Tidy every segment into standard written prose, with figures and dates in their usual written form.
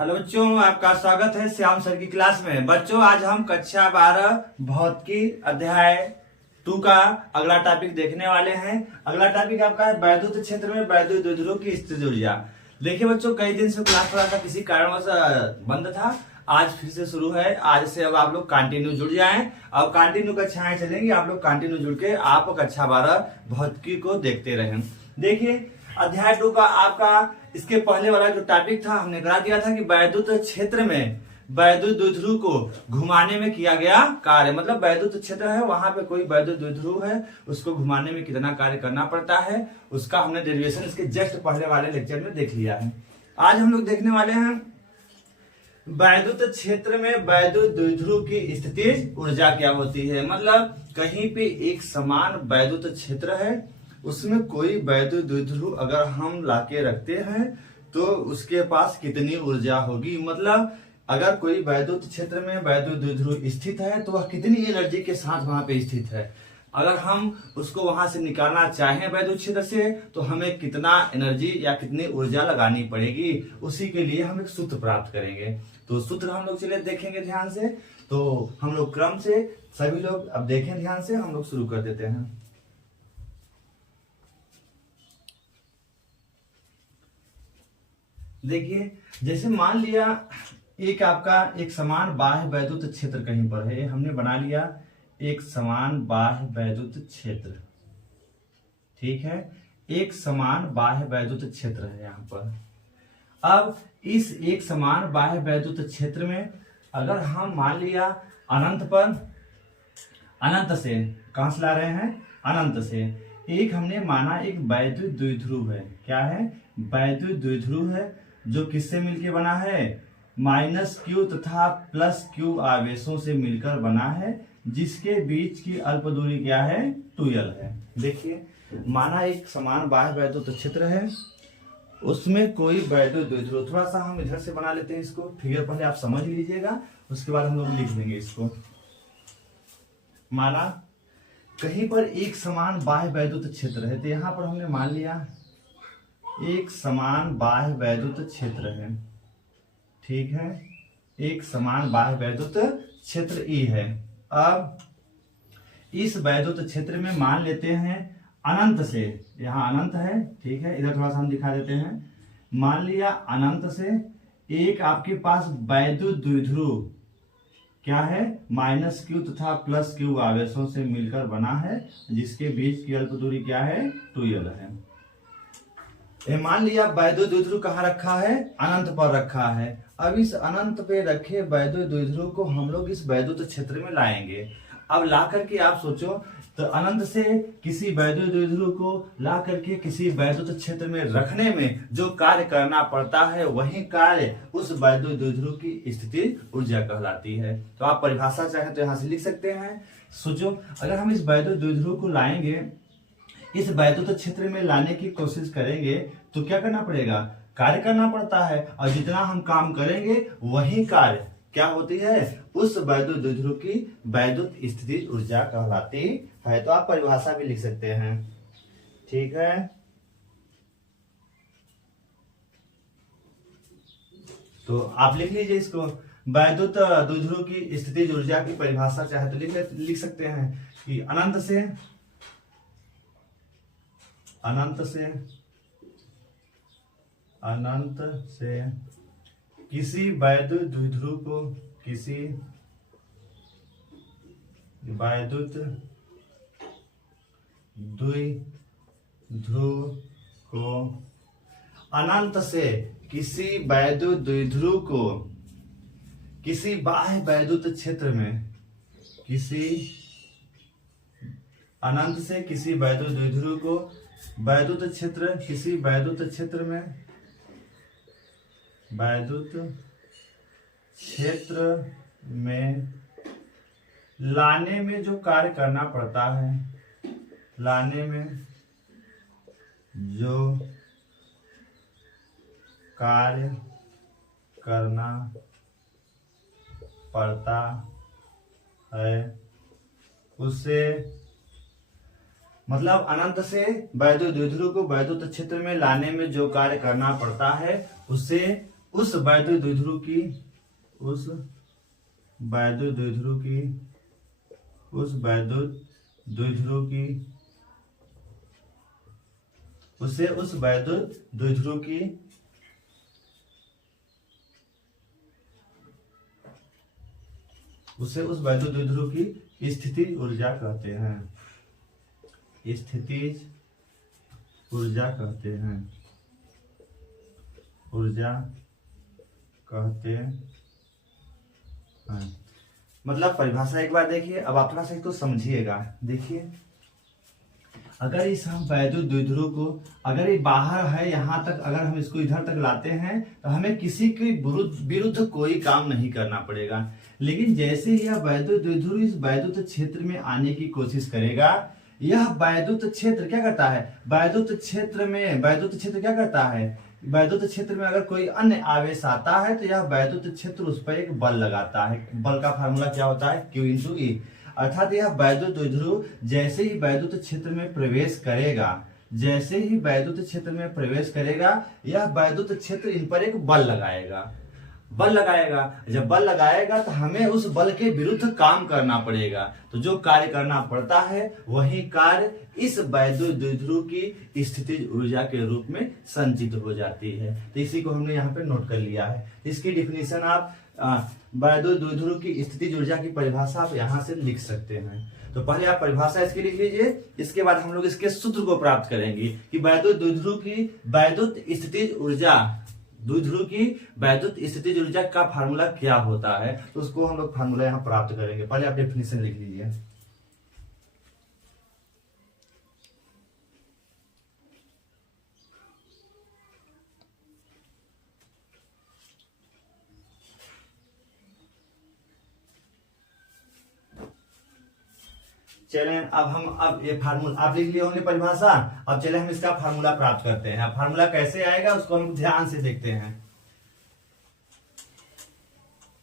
Hello बच्चों, आपका स्वागत है श्याम सर की क्लास में। बच्चों, आज हम कक्षा 12 भौतिकी अध्याय 2 का अगला टॉपिक देखने वाले हैं। अगला टॉपिक आपका है वैद्युत क्षेत्र में वैद्युत द्विध्रुव की स्थितिज ऊर्जा। देखिए बच्चों, कई दिन से क्लास थोड़ा सा किसी कारणवश बंद था, आज फिर से शुरू है। आज से अब आप लोग कंटिन्यू जुड़ जाएं। अब कंटिन्यू कक्षाएं चलेंगी, आप लोग कंटिन्यू जुड़ के आप कक्षा 12 भौतिकी को देखते रहें। देखिए, अध्याय 2 का आपका इसके पहले वाला जो टॉपिक था, हमने करा दिया था कि वैद्युत क्षेत्र में वैद्युत द्विध्रुव को घुमाने में किया गया कार्य, मतलब वैद्युत क्षेत्र है, वहां पे कोई वैद्युत द्विध्रुव है, उसको घुमाने में कितना कार्य करना पड़ता है, उसका हमने डेरिवेशन इसके जस्ट पहले वाले लेक्चर में देख लिया है। आज हम लोग देखने वाले हैं वैद्युत क्षेत्र में वैद्युत द्विध्रुव की स्थितिज ऊर्जा क्या होती है। मतलब कहीं पे एक समान वैद्युत क्षेत्र है, उसमें कोई वैद्युत द्विध्रुव अगर हम लाके रखते हैं तो उसके पास कितनी ऊर्जा होगी। मतलब अगर कोई वैद्युत क्षेत्र में वैद्युत द्विध्रुव स्थित है तो वह कितनी एनर्जी के साथ वहां पे स्थित है। अगर हम उसको वहां से निकालना चाहें वैद्युत क्षेत्र से तो हमें कितना एनर्जी या कितनी ऊर्जा लगानी पड़ेगी, उसी के लिए हम एक सूत्र प्राप्त करेंगे। तो सूत्र हम लोग चले देखेंगे ध्यान से। तो हम लोग क्रम से सभी लोग अब देखें ध्यान से, हम लोग शुरू कर देते हैं। देखिए, जैसे मान लिया एक आपका एक समान बाह्य वैद्युत क्षेत्र कहीं पर है, हमने बना लिया एक समान बाह्य वैद्युत क्षेत्र, ठीक है, एक समान बाह्य वैद्युत क्षेत्र है यहाँ पर। अब इस एक समान बाह्य वैद्युत क्षेत्र में अगर हम मान लिया अनंत पर, अनंत से कहां से ला रहे हैं, अनंत से, एक हमने माना एक वैद्युत द्विध्रुव है। क्या है, वैद्युत द्विध्रुव है, जो किससे मिलके बना है, -q तथा +q आवेशों से मिलकर बना है, जिसके बीच की अल्प दूरी क्या है, 2l है। देखिए, माना एक समान बाह्य वैद्युत क्षेत्र है, उसमें कोई वैद्युत द्विध्रुव, थोड़ा सा हम इधर से बना लेते हैं इसको, फिगर पहले आप समझ लीजिएगा, उसके बाद हम लोग लिख देंगे इसको। माना कहीं पर एक समान बाह्य वैद्युत क्षेत्र है, तो यहां पर हमने मान लिया एक समान बाह्य वैद्युत क्षेत्र है, ठीक है, एक समान बाह्य वैद्युत क्षेत्र E है। अब इस वैद्युत क्षेत्र में मान लेते हैं अनंत से, यहां अनंत है, ठीक है, इधर थोड़ा सा हम दिखा देते हैं, मान लिया अनंत से एक आपके पास वैद्युत द्विध्रुव क्या है, -q तथा +q आवेशों से मिलकर बना है, जिसके बीच की अल्प दूरी क्या है, 2l है। मान लिया वैद्युत द्विध्रुव कहाँ रखा है, अनंत पर रखा है। अब इस अनंत पे रखे वैद्युत द्विध्रुव को हम लोग इस वैद्युत क्षेत्र में लाएंगे। अब ला करके आप सोचो, तो अनंत से किसी वैद्युत द्विध्रुव को ला करके किसी वैद्युत क्षेत्र में रखने में जो कार्य करना पड़ता है, वही कार्य उस वैद्युत द्विध्रुव की स्थिति ऊर्जा कहलाती है। तो आप परिभाषा चाहे तो यहां से लिख सकते हैं। सोचो, अगर हम इस वैद्युत द्विध्रुव को लाएंगे, इस वैद्युत क्षेत्र में लाने की कोशिश करेंगे, तो क्या करना पड़ेगा, कार्य करना पड़ता है, और जितना हम काम करेंगे वही कार्य क्या होती है, उस वैद्युत द्विध्रुव की वैद्युत स्थितिज ऊर्जा कहलाती है। तो आप परिभाषा भी लिख सकते हैं, ठीक है। तो आप लिख लीजिए इसको, वैद्युत द्विध्रुव की स्थितिज ऊर्जा की परिभाषा चाहे तो लिख सकते हैं कि अनंत से किसी वैद्युत द्विध्रुव को अनंत से किसी वैद्युत द्विध्रुव को किसी बाह्य वैद्युत क्षेत्र में, अनंत से किसी वैद्युत द्विध्रुव को किसी वैद्युत क्षेत्र में लाने में जो कार्य करना पड़ता है, लाने में जो कार्य करना पड़ता है उसे, मतलब अनंत से वैद्युत द्विध्रुव को वैद्युत क्षेत्र में लाने में जो कार्य करना पड़ता है उसे उस वैद्युत द्विध्रुव की उस वैद्युत द्विध्रुव की उस वैद्युत द्विध्रुव की उसे उस वैद्युत द्विध्रुव की उसे उस वैद्युत द्विध्रुव की स्थितिज ऊर्जा कहते हैं। स्थितिज ऊर्जा कहते हैं। ऊर्जा कहते हैं। मतलब परिभाषा एक बार देखिए, अब आप थोड़ा सा तो समझिएगा। देखिए, अगर इस हम वैद्युत द्विध्रुव को अगर ये बाहर है यहाँ तक, अगर हम इसको इधर तक लाते हैं तो हमें किसी के विरुद्ध कोई काम नहीं करना पड़ेगा। लेकिन जैसे ही यह वैद्युत द्विध्रुव इस वैद्युत क्षेत्र में आने की कोशिश करेगा, यह वैद्युत क्षेत्र क्या करता है, वैद्युत क्षेत्र क्या करता है, वैद्युत क्षेत्र में अगर कोई अन्य आवेश आता है तो यह वैद्युत क्षेत्र उस पर एक बल लगाता है। बल का फार्मूला क्या होता है, Q × E। अर्थात यह वैद्युत द्विध्रुव जैसे ही वैद्युत क्षेत्र में प्रवेश करेगा, जैसे ही वैद्युत क्षेत्र में प्रवेश करेगा, यह वैद्युत क्षेत्र इन पर एक बल लगाएगा। जब बल लगाएगा तो हमें उस बल के विरुद्ध काम करना पड़ेगा। तो जो कार्य करना पड़ता है वही कार्य इस वैद्युत द्विध्रुव की स्थितिज ऊर्जा के रूप में संचित हो जाती है। तो इसी को हमने यहाँ पे नोट कर लिया है। इसकी डिफिनीशन आप वैद्युत द्विध्रुव की स्थितिज ऊर्जा की परिभाषा आप यहाँ से लिख सकते हैं। तो पहले आप परिभाषा इसकी लिख लीजिए, इसके बाद हम लोग इसके सूत्र को प्राप्त करेंगे कि वैद्युत द्विध्रुव की वैद्युत स्थितिज ऊर्जा का फार्मूला क्या होता है। तो उसको हम लोग फार्मूला यहाँ प्राप्त करेंगे। पहले आप डेफिनेशन लिख लीजिए। चलें, अब ये फार्मूला आप लिख लिए होंगे परिभाषा। अब चले हम इसका फार्मूला प्राप्त करते हैं। अब फार्मूला कैसे आएगा उसको हम ध्यान से देखते हैं।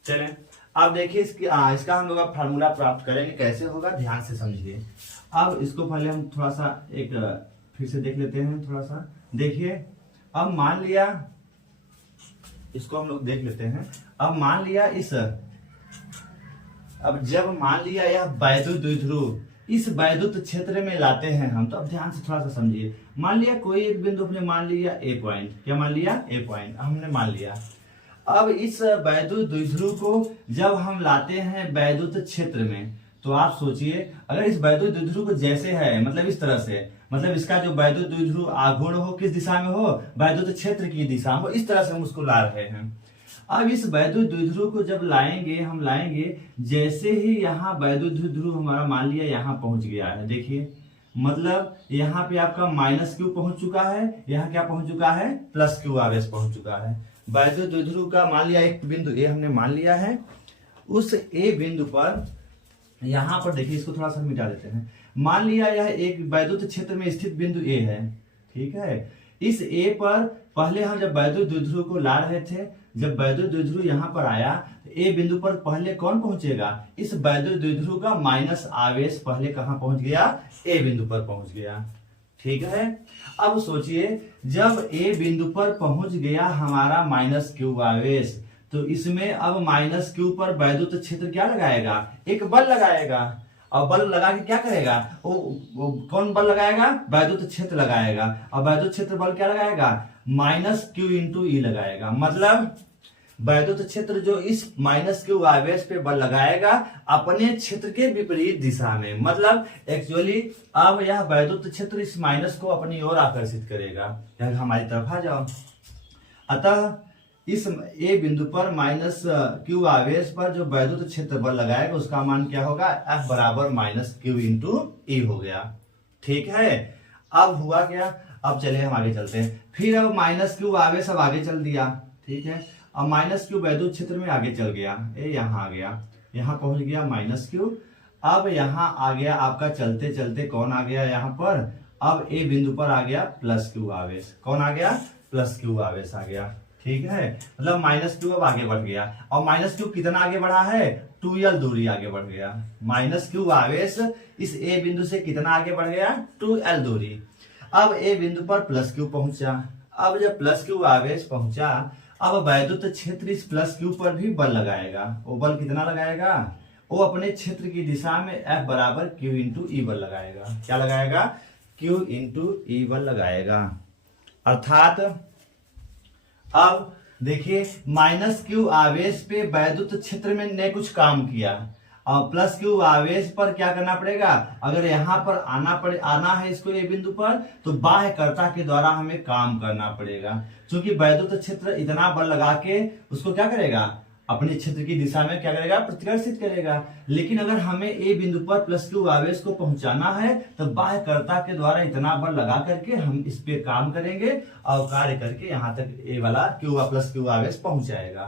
चलें, अब देखिए इसका हम लोग अब फार्मूला प्राप्त करेंगे। कैसे होगा ध्यान से समझिए। अब इसको पहले हम थोड़ा सा एक फिर से देख लेते हैं। थोड़ा सा देखिए, अब मान लिया, इसको हम लोग देख लेते हैं। अब मान लिया जब मान लिया यह वैद्युत द्विध्रुव इस वैद्युत क्षेत्र में लाते हैं हम, तो अब ध्यान से थोड़ा सा समझिए। मान लिया कोई एक बिंदु हमने मान लिया ए पॉइंट। क्या मान लिया, ए पॉइंट हमने मान लिया। अब इस वैद्युत द्विध्रुव को जब हम लाते हैं वैद्युत क्षेत्र में, तो आप सोचिए अगर इस वैद्युत द्विध्रुव को जैसे है, मतलब इस तरह से, मतलब इसका जो वैद्युत द्विध्रुव आघूर्ण हो, किस दिशा में हो, वैद्युत क्षेत्र की दिशा में हो, इस तरह से हम उसको ला रहे हैं। अब इस वैद्युत द्विध्रुव को जब हम लाएंगे, जैसे ही यहाँ वैद्युत द्विध्रुव हमारा मान लिया यहाँ पहुंच गया है। देखिए, मतलब यहाँ पे आपका -Q पहुंच चुका है, यहाँ क्या पहुंच चुका है, +Q आवेश पहुंच चुका है। वैद्युत द्विध्रुव का मान लिया एक बिंदु ए हमने मान लिया है। उस ए बिंदु पर यहाँ पर देखिए, इसको थोड़ा सा मिटा देते हैं। मान लिया यह एक वैद्युत क्षेत्र में स्थित बिंदु ए है, ठीक है। इस ए पर पहले हम जब वैद्युत द्विध्रुव को ला रहे थे, जब वैद्युत द्विध्रुव यहाँ पर आया, ए बिंदु पर पहले कौन पहुंचेगा, इस वैद्युत द्विध्रुव का माइनस आवेश पहले कहां पहुंच गया, ए बिंदु पर पहुंच गया। ठीक है। अब सोचिए जब ए बिंदु पर पहुंच गया हमारा -Q आवेश, तो इसमें अब -Q पर वैद्युत क्षेत्र क्या लगाएगा, एक बल लगाएगा। और बल लगा के क्या करेगा, वो कौन बल लगाएगा, वैद्युत क्षेत्र लगाएगा। और वैद्युत क्षेत्र बल क्या लगाएगा, -Q × E लगाएगा। मतलब वैद्युत क्षेत्र जो इस -Q आवेश पे बल लगाएगा अपने क्षेत्र के विपरीत दिशा में। मतलब एक्चुअली अब यह वैद्युत क्षेत्र इस माइनस को अपनी ओर आकर्षित करेगा, यह हमारी तरफ आ जाओ। अतः इस ए बिंदु पर -Q आवेश पर जो वैद्युत क्षेत्र बल लगाएगा उसका मान क्या होगा, F बराबर -Q × E हो गया। ठीक है। अब हुआ क्या, अब चलिए हम आगे चलते हैं। फिर अब -Q आवेश अब आगे चल दिया, ठीक है। अब -Q वैद्युत क्षेत्र में आगे चल गया, ये यहाँ आ गया, यहाँ पहुंच गया -Q। अब यहाँ आ गया आपका चलते चलते कौन आ गया यहाँ पर, अब ए बिंदु पर आ गया +Q आवेश। कौन आ गया, +Q आवेश आ गया। ठीक है। मतलब -Q अब आगे बढ़ गया। और -Q कितना आगे बढ़ा है, 2L दूरी आगे बढ़ गया। -Q आवेश इस ए बिंदु से कितना आगे बढ़ गया, 2L दूरी। अब ए बिंदु पर +Q पहुंचा। अब जब +Q आवेश पहुंचा, अब वैद्युत क्षेत्र इस प्लस क्यू पर भी बल लगाएगा। वो बल कितना लगाएगा? वो अपने क्षेत्र की दिशा में F बराबर Q इंटू ई बल लगाएगा। क्या लगाएगा? Q इंटू ई बल लगाएगा। अर्थात अब देखिए माइनस क्यू आवेश पे वैद्युत क्षेत्र में ने कुछ काम किया और प्लस क्यू आवेश पर क्या करना पड़ेगा? अगर यहाँ पर आना है इसको ये बिंदु पर, तो बाह्यकर्ता के द्वारा हमें काम करना पड़ेगा। क्योंकि वैद्युत क्षेत्र इतना बल लगा के उसको क्या करेगा? अपने क्षेत्र की दिशा में क्या करेगा? प्रतिकर्षित करेगा। लेकिन अगर हमें ए बिंदु पर प्लस क्यू आवेश को पहुंचाना है तो बाह्यकर्ता के द्वारा इतना बल लगा करके हम इस पे काम करेंगे और कार्य करके यहाँ तक ए वाला क्यू प्लस क्यू आवेश पहुंच जाएगा।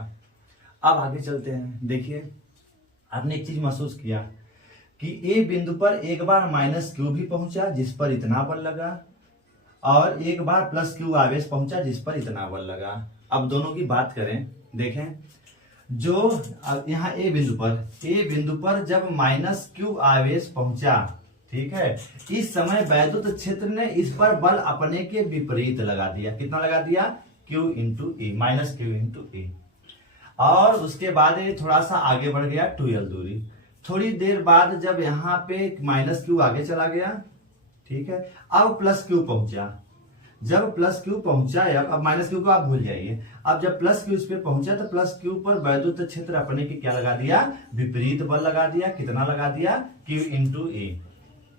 अब आगे चलते हैं। देखिए आपने एक चीज महसूस किया कि ए बिंदु पर एक बार माइनस क्यू भी पहुंचा जिस पर इतना बल लगा, और एक बार प्लस क्यू आवेश पहुंचा जिस पर इतना बल लगा। अब दोनों की बात करें, देखें जो यहाँ ए बिंदु पर जब माइनस क्यू आवेश पहुंचा, ठीक है, इस समय वैद्युत क्षेत्र ने इस पर बल अपने के विपरीत लगा दिया। कितना लगा दिया? Q इंटू ई, माइनस क्यू इंटू ई। और उसके बाद ये थोड़ा सा आगे बढ़ गया 2l दूरी। थोड़ी देर बाद जब यहाँ पे माइनस क्यू आगे चला गया, ठीक है, अब प्लस क्यू पहुंचा। जब प्लस क्यू पहुंचा, अब माइनस क्यू को आप भूल जाइए। अब जब प्लस क्यू इस पे पहुंचा तो प्लस क्यू पर वैद्युत क्षेत्र अपने के क्या लगा दिया? विपरीत बल लगा दिया। कितना लगा दिया? Q इंटू ई,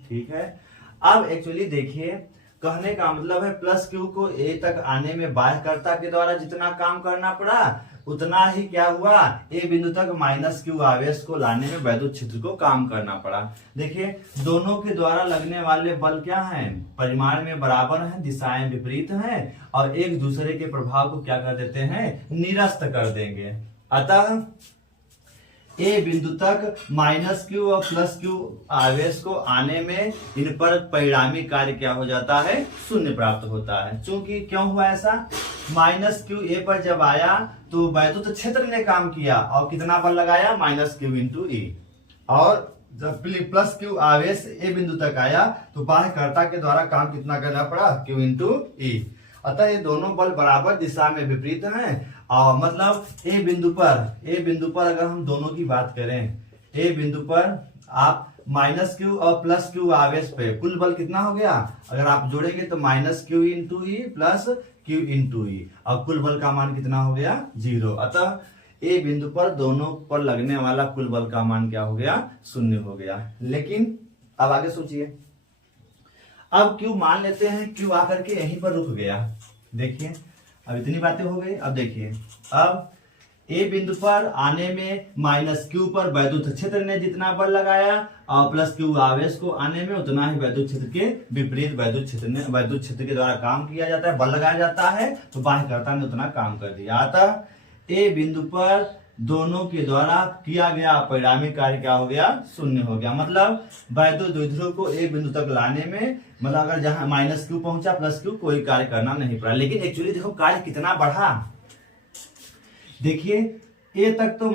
ठीक है। अब एक्चुअली देखिए कहने का मतलब है प्लस क्यू को ए तक आने में बाह्यकर्ता के द्वारा जितना काम करना पड़ा उतना ही क्या हुआ? ए बिंदु तक माइनस क्यू आवेश को लाने में वैद्युत क्षेत्र को काम करना पड़ा। देखिए दोनों के द्वारा लगने वाले बल क्या हैं? परिमाण में बराबर हैं, दिशाएं विपरीत हैं और एक दूसरे के प्रभाव को क्या कर देते हैं? निरस्त कर देंगे। अतः ए बिंदु तक माइनस क्यू और प्लस क्यू आवेश को आने में इन पर परिणामी कार्य क्या हो जाता है? शून्य प्राप्त होता है। क्योंकि क्यों हुआ ऐसा? माइनस क्यू ए पर जब आया तो वैद्युत क्षेत्र ने काम किया और कितना बल लगाया? Minus Q into E. और जब प्लस क्यू आवेश ए बिंदु तक आया तो बाह्यकर्ता के द्वारा काम कितना करना पड़ा? Q इंटू ई। अतः ये दोनों बल बराबर दिशा में विपरीत हैं। और मतलब ए बिंदु पर अगर हम दोनों की बात करें, ए बिंदु पर आप माइनस क्यू और प्लस क्यू आवेश पे कुल बल कितना हो गया? अगर आप जोड़ेंगे तो minus Q into E plus Q into E, और कुल बल का मान कितना हो गया? 0। अतः ए बिंदु पर दोनों पर लगने वाला कुल बल का मान क्या हो गया? 0 हो गया। लेकिन अब आगे सोचिए, अब क्यू मान लेते हैं क्यू आकर के यहीं पर रुक गया। देखिए अब इतनी बातें हो गई। अब देखिए अब ए बिंदु पर आने में माइनस क्यू पर वैद्युत क्षेत्र ने जितना बल लगाया और प्लस क्यू आवेश को आने में उतना ही वैद्युत क्षेत्र के विपरीत वैद्युत क्षेत्र के द्वारा काम किया जाता है, बल लगाया जाता है, तो बाह्यकर्ता ने उतना काम कर दिया। अतः ए बिंदु पर दोनों के द्वारा किया गया परिणामी कार्य क्या हो गया? 0 हो गया। मतलब वैद्युत द्विध्रुव को एक बिंदु तक लाने में मतलब अगर जहां माइनस क्यू पहुंचा प्लस क्यू कोई कार्य करना नहीं पड़ा। लेकिन एक्चुअली देखो कार्य कितना बढ़ा। देखिए ए तक तो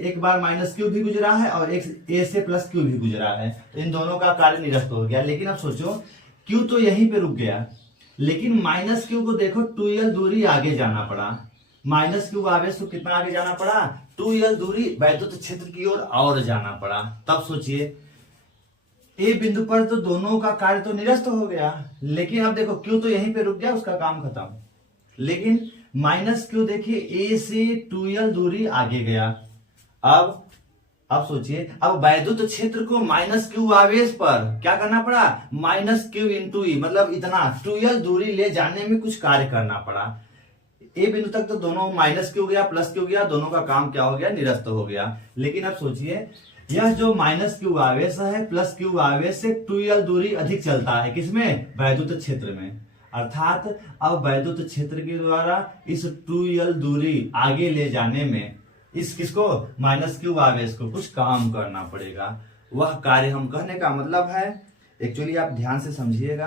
एक बार माइनस क्यू भी गुजरा है और एक ए से प्लस क्यू भी गुजरा है, तो इन दोनों का कार्य निरस्त हो गया। लेकिन अब सोचो क्यू तो यहीं पे रुक गया, लेकिन माइनस क्यू को देखो 2l दूरी आगे जाना पड़ा। माइनस क्यू आवेश को कितना आगे जाना पड़ा? 2l दूरी वैद्युत क्षेत्र की ओर और जाना पड़ा। तब सोचिए ए बिंदु पर तो दोनों का कार्य तो निरस्त हो गया, लेकिन अब देखो क्यू तो यहीं पे रुक गया, उसका काम खत्म। लेकिन माइनस क्यू देखिए ए से 2l दूरी आगे गया। अब सोचिए अब वैद्युत क्षेत्र को माइनस क्यू आवेश पर क्या करना पड़ा? माइनस क्यू इंटू ई, मतलब इतना 2l दूरी ले जाने में कुछ कार्य करना पड़ा। ए बिंदु तक तो दोनों माइनस क्यू गया प्लस क्यू गया, दोनों का काम क्या हो गया? निरस्त हो गया। लेकिन अब सोचिए यह जो माइनस क्यू आवेश है प्लस क्यू आवेश से 2l दूरी अधिक चलता है, किसमें? वैद्युत क्षेत्र में। अर्थात अब वैद्युत क्षेत्र के द्वारा इस 2l दूरी आगे ले जाने में इस किसको? माइनस क्यू आवेश को कुछ काम करना पड़ेगा। वह कार्य हम कहने का मतलब है, एक्चुअली आप ध्यान से समझिएगा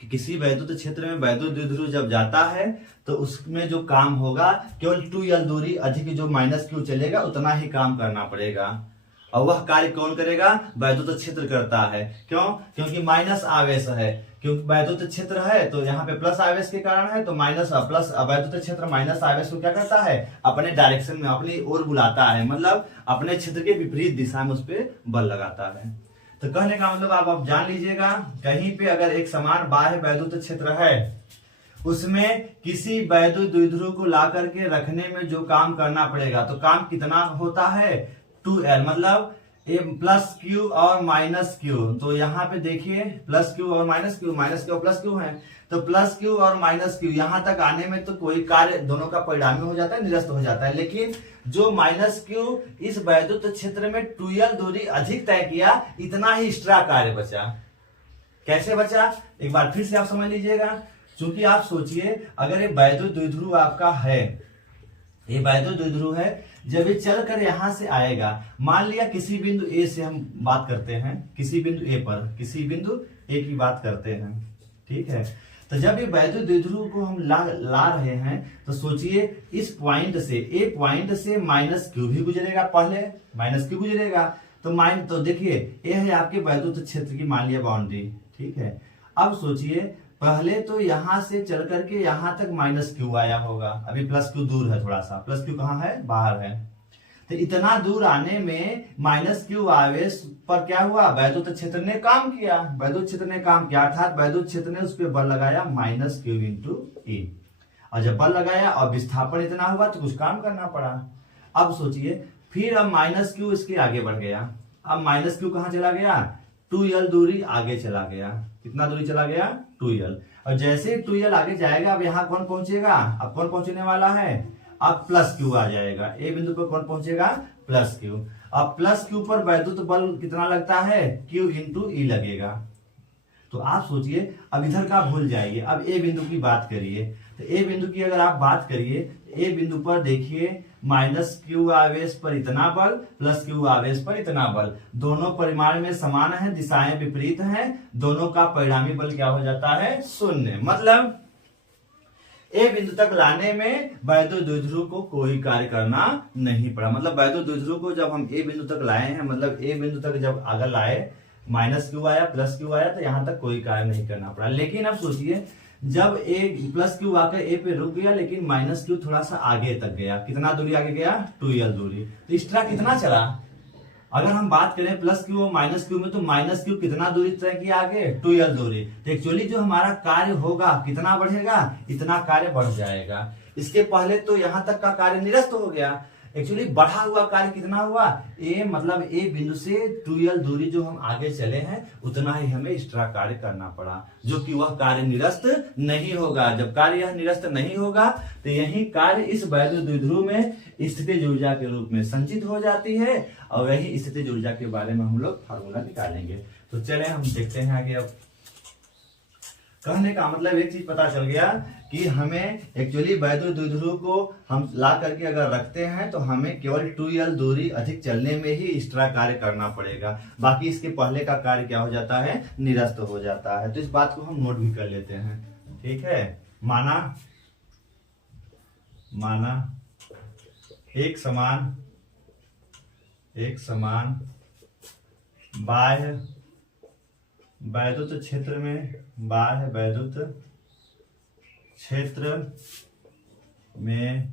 कि किसी वैद्युत क्षेत्र में वैद्युत द्विध्रुव जब जाता है तो उसमें जो काम होगा केवल 2l दूरी अधिक जो माइनस क्यू चलेगा उतना ही काम करना पड़ेगा। और वह कार्य कौन करेगा? वैद्युत क्षेत्र करता है। क्यों? क्योंकि माइनस आवेश है, क्योंकि वैद्युत क्षेत्र है तो यहाँ पे प्लस आवेश के कारण है, तो माइनस प्लस वैद्युत क्षेत्र माइनस आवेश को क्या करता है? अपने डायरेक्शन में, अपनी ओर बुलाता है, मतलब अपने क्षेत्र के विपरीत दिशा में उस पर बल लगाता है। तो कहने का मतलब आप जान लीजिएगा, कहीं पे अगर एक समान बाह्य वैद्युत क्षेत्र है, उसमें किसी वैद्युत द्विध्रुव को ला करके रखने में जो काम करना पड़ेगा, तो काम कितना होता है? 2L, मतलब ए प्लस क्यू और माइनस क्यू। तो यहाँ पे देखिए प्लस क्यू और माइनस क्यू, माइनस क्यू और प्लस क्यू है, तो प्लस क्यू और माइनस क्यू यहाँ तक आने में तो कोई कार्य दोनों का परिणामी हो जाता है, निरस्त हो जाता है। लेकिन जो माइनस क्यू इस वैद्युत क्षेत्र में 2L दूरी अधिक तय किया, इतना ही एक्स्ट्रा कार्य बचा। कैसे बचा? एक बार फिर से आप समझ लीजिएगा। क्योंकि आप सोचिए, अगर ये वैद्युत द्विध्रुव आपका है, ये वैद्युत द्विध्रुव है, जब ये चल कर यहां से आएगा, मान लिया किसी बिंदु ए से हम बात करते हैं, किसी बिंदु ए पर, किसी बिंदु ए की बात करते हैं, ठीक है। तो जब ये वैद्युत द्विध्रुव को हम ला रहे हैं, तो सोचिए इस पॉइंट से, ए पॉइंट से माइनस क्यू भी गुजरेगा, पहले माइनस क्यू गुजरेगा, तो देखिए ये है आपके वैद्युत क्षेत्र की मान लिया बाउंड्री, ठीक है। अब सोचिए पहले तो यहां से चल करके यहां तक माइनस क्यू आया होगा, अभी प्लस क्यू दूर है, थोड़ा सा प्लस क्यू कहाँ है? बाहर है। तो इतना दूर आने में माइनस क्यू आवेश पर क्या हुआ? वैद्युत क्षेत्र ने काम किया, वैद्युत क्षेत्र ने काम किया, अर्थात वैद्युत क्षेत्र ने उस पर बल लगाया माइनस क्यू इंटू ई, और जब बल लगाया और विस्थापन इतना हुआ तो कुछ काम करना पड़ा। अब सोचिए फिर अब माइनस क्यू इसके आगे बढ़ गया, अब माइनस क्यू कहाँ चला गया? 2L दूरी आगे चला गया। कितना दूरी चला गया? 2L। और जैसे 2L आगे जाएगा, अब यहाँ कौन पहुंचेगा? अब कौन पहुंचने वाला है? अब प्लस क्यू आ जाएगा, ए बिंदु पर कौन पहुंचेगा? Plus Q. अब प्लस क्यू पर वैद्युत बल कितना लगता है? क्यू इंटू ई लगेगा। तो आप सोचिए, अब इधर का भूल जाइए, अब ए बिंदु की बात करिए। तो ए बिंदु की अगर आप बात करिए, ए बिंदु पर देखिए माइनस क्यू आवेश पर इतना बल, प्लस क्यू आवेश पर इतना बल, दोनों परिमाण में समान है, दिशाएं विपरीत हैं, दोनों का परिणामी बल क्या हो जाता है? शून्य। मतलब ए बिंदु तक लाने में वैद्युत द्विध्रुव को कोई कार्य करना नहीं पड़ा। मतलब वैद्युत द्विध्रुव को जब हम ए बिंदु तक लाए हैं, मतलब ए बिंदु तक जब आगे लाए, माइनस क्यू आया, प्लस क्यू आया, तो यहां तक कोई कार्य नहीं करना पड़ा। लेकिन अब सोचिए, जब ए प्लस क्यू आकर ए पे रुक गया, लेकिन माइनस क्यू थोड़ा सा आगे तक गया, कितना दूरी आगे गया? 2L दूरी। तो एक्स्ट्रा कितना चला? अगर हम बात करें प्लस क्यू और माइनस क्यू में, तो माइनस क्यू कितना दूरी तय किया आगे? 2L दूरी। तो एक्चुअली जो हमारा कार्य होगा कितना बढ़ेगा? इतना कार्य बढ़ जाएगा। इसके पहले तो यहां तक का कार्य निरस्त हो गया, एक्चुअली बढ़ा हुआ कार्य कितना हुआ? ए, मतलब ए बिंदु से 2L दूरी जो हम आगे चले हैं, उतना ही हमें एक्स्ट्रा कार्य करना पड़ा, जो कि वह कार्य निरस्त नहीं होगा। जब कार्य यह निरस्त नहीं होगा, तो यही कार्य इस वैद्युत द्विध्रुव में स्थितिज ऊर्जा के रूप में संचित हो जाती है, और वही स्थितिज ऊर्जा के बारे में हम लोग फार्मूला निकालेंगे। तो चले हम देखते हैं आगे। अब कहने का मतलब एक चीज पता चल गया कि हमें एक्चुअली वैद्युत द्विध्रुव को हम ला करके अगर रखते हैं, तो हमें केवल 2L दूरी अधिक चलने में ही एक्स्ट्रा कार्य करना पड़ेगा, बाकी इसके पहले का कार्य क्या हो जाता है? निरस्त हो जाता है। तो इस बात को हम नोट भी कर लेते हैं, ठीक है। माना एक समान बाह्य वैद्युत क्षेत्र में, बाह्य वैद्युत क्षेत्र में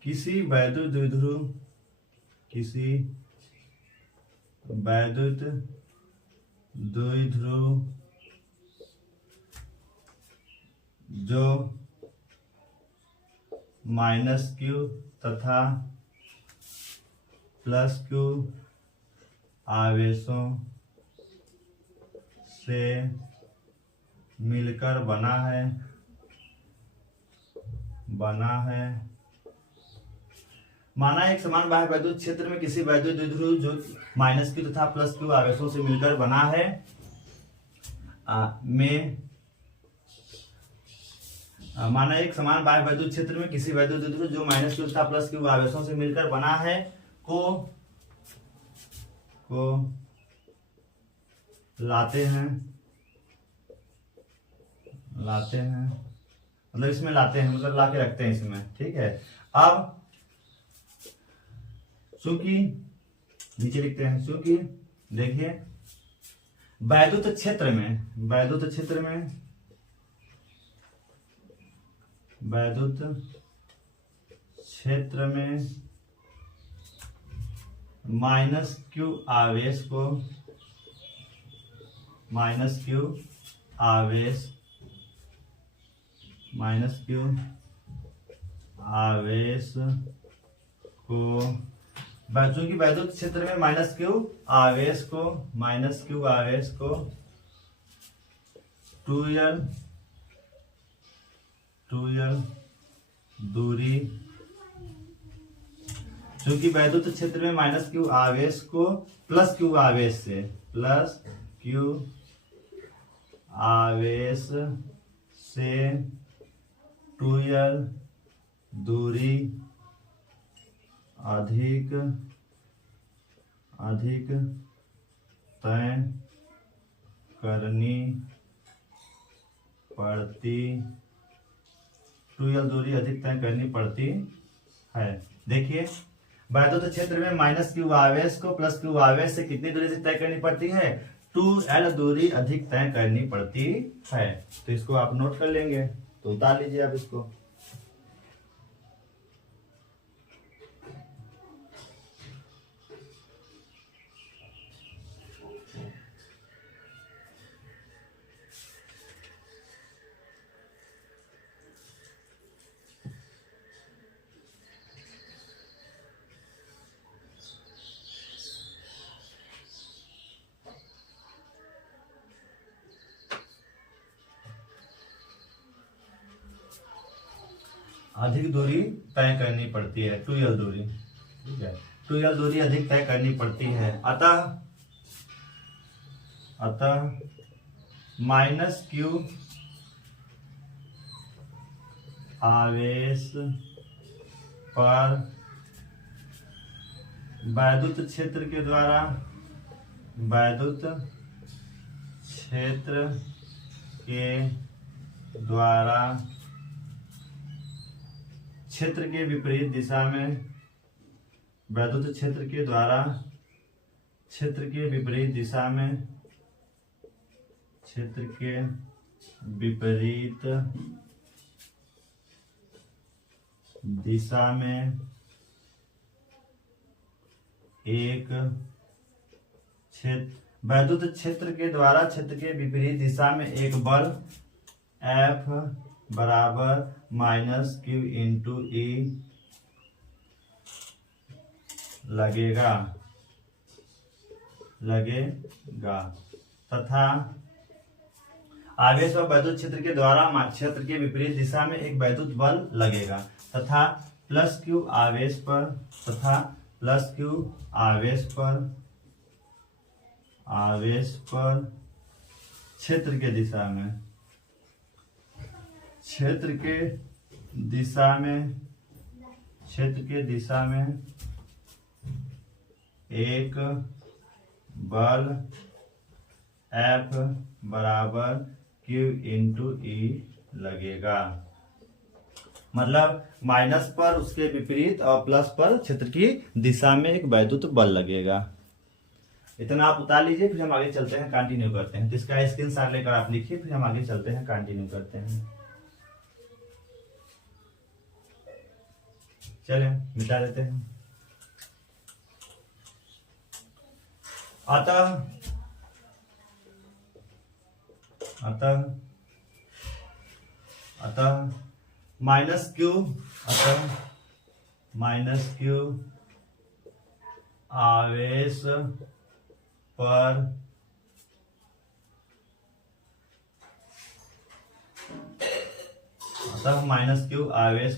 किसी वैद्युत द्विध्रुव जो माइनस क्यू तथा प्लस क्यू आवेशों से मिलकर बना है। माना एक समान बाह्य वैद्युत क्षेत्र में किसी वैद्युत द्विध्रुव जो माइनस क्यू तथा प्लस क्यू आवेशों से मिलकर बना है माना एक समान बाह्य वैद्युत क्षेत्र में किसी वैद्युत द्विध्रुव जो माइनस क्यू तथा प्लस क्यू आवेशों से मिलकर बना है को लाते हैं, मतलब इसमें लाते हैं, मतलब लाके रखते हैं इसमें, ठीक है। अब चूंकि नीचे लिखते हैं, क्योंकि देखिए वैद्युत क्षेत्र में माइनस क्यू आवेश को चूंकि वैद्युत क्षेत्र में माइनस क्यू आवेश को 2l दूरी, चूंकि वैद्युत क्षेत्र में माइनस क्यू आवेश को प्लस क्यू आवेश से 2l दूरी अधिक तय करनी पड़ती 2l दूरी अधिक तय करनी पड़ती है। देखिए वैद्युत क्षेत्र में माइनस क्यू आवेश को प्लस क्यू आवेश से कितनी दूरी से तय करनी पड़ती है? 2l दूरी अधिक तय करनी पड़ती है। तो इसको आप नोट कर लेंगे, तो उतार लीजिए आप इसको। अधिक दूरी तय करनी पड़ती है, 2l दूरी, ठीक है, 2l दूरी अधिक तय करनी पड़ती है। अतः माइनस क्यू आवेश पर वैद्युत क्षेत्र के द्वारा क्षेत्र के विपरीत दिशा में वैद्युत क्षेत्र के द्वारा क्षेत्र के विपरीत दिशा में एक वैद्युत क्षेत्र के द्वारा क्षेत्र के विपरीत दिशा में एक बल F बराबर माइनस क्यू इंटू ई लगेगा तथा आवेश व वैद्युत क्षेत्र के द्वारा क्षेत्र के विपरीत दिशा में एक वैद्युत बल लगेगा तथा प्लस क्यू आवेश पर क्षेत्र के दिशा में एक बल F बराबर Q इंटू ई लगेगा। मतलब माइनस पर उसके विपरीत और प्लस पर क्षेत्र की दिशा में एक वैद्युत बल लगेगा। इतना आप उतार लीजिए, फिर हम आगे चलते हैं, कंटिन्यू करते हैं। तो इसका स्क्रीनशॉट लेकर आप लिखिए, फिर हम आगे चलते हैं, कंटिन्यू करते हैं। चलें मिटा देते हैं। अतः माइनस क्यू आवेश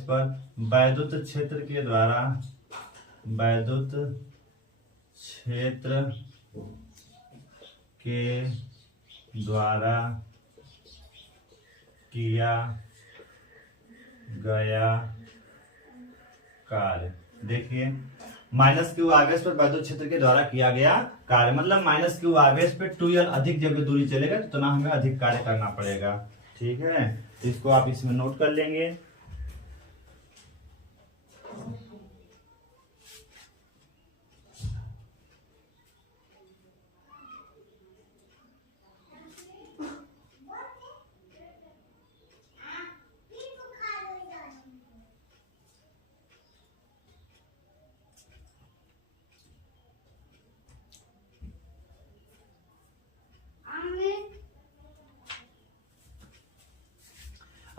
पर वैद्युत क्षेत्र के द्वारा किया गया कार्य। देखिए माइनस क्यू आवेश पर वैद्युत क्षेत्र के द्वारा किया गया कार्य, मतलब माइनस क्यू आवेश पे 2l अधिक जब दूरी चलेगा तो ना हमें अधिक कार्य करना पड़ेगा। ठीक है, इसको आप इसमें नोट कर लेंगे।